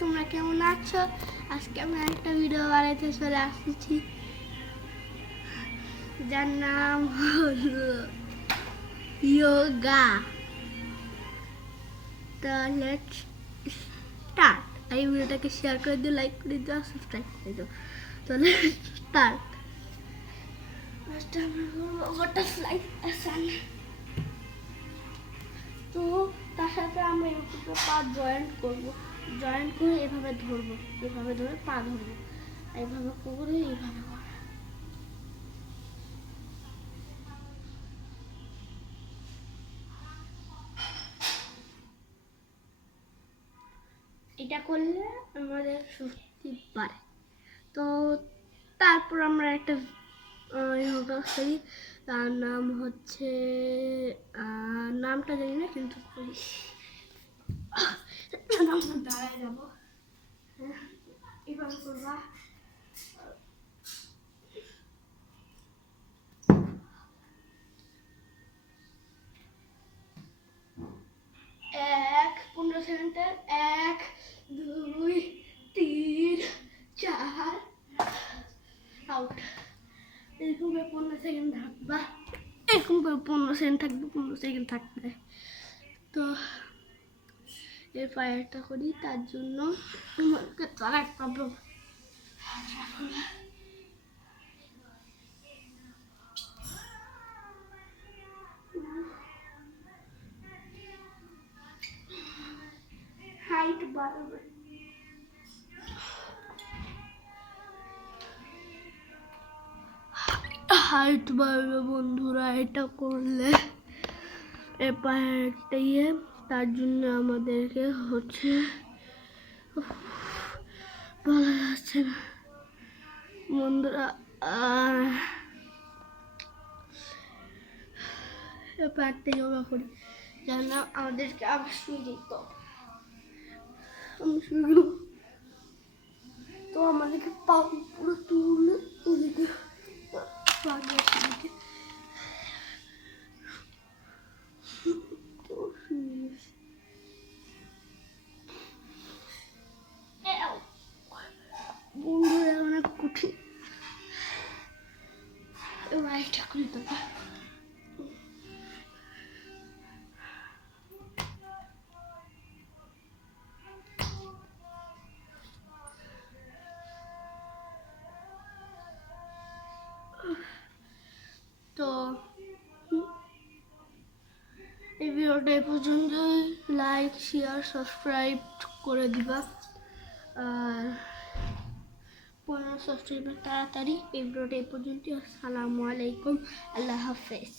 তোমরা কেমন আছো? আজকে আমি একটা ভিডিও বানাইতে চলে আসছি, যার নাম হলো যোগা। তো লেটস স্টার্ট। এই ভিডিওটাকে শেয়ার করে দিও, লাইক করে দিও, সাবস্ক্রাইব করে দিও। তো লেটস স্টার্ট। ফার্স্ট আমরা করবো বাটারফ্লাই আসন। তো তার সাথে আমরা একটু পা জয়েন্ট করবো, জয়েন্ট করে এভাবে ধরবো, এভাবে ধরে পা ধরবো, এইভাবে করে এইভাবে করে। এটা করলে আমাদের শক্তি বাড়ে। তো তারপর আমরা একটা যোগা করি, তার নাম হচ্ছে নামটা জানি না, কিন্তু করি। আমরা দাঁড়ায় যাবো, এভাবে করবা। এক 15 সেকেন্ডের 1 2 3 4 আউট। এরকম 15 সেকেন্ড থাকবা, এরকম 15 সেকেন্ড থাকবে, 15 সেকেন্ড থাকবে। তো এর পায়েরটা করি, তার জন্য তোমাকে চালাক পাবো। হাইট বাড়বে, হাইট বাড়বে বন্ধুরা এটা করলে। এ পায়েরটা তার জন্য আমাদেরকে হচ্ছে বলা যাচ্ছে না বন্ধুরা। এ পায়েরটা যোগা করি, যেন আমাদেরকে আবার শুয়ে যেত। আমি শুয়ে গেলাম। তো আমাদেরকে পা পুরো তুলে এদিকে বন্ধুরা অনেক কঠিন। এবার এটা করি তো। তো এই ভিডিওটা এই পর্যন্ত, লাইক শেয়ার সাবস্ক্রাইব করে দিবা। আর 15 সাবস্ক্রাইবার তাড়াতাড়ি। এই ভিডিওটা এই পর্যন্ত। আসসালামু আলাইকুম, আল্লাহ হাফেজ।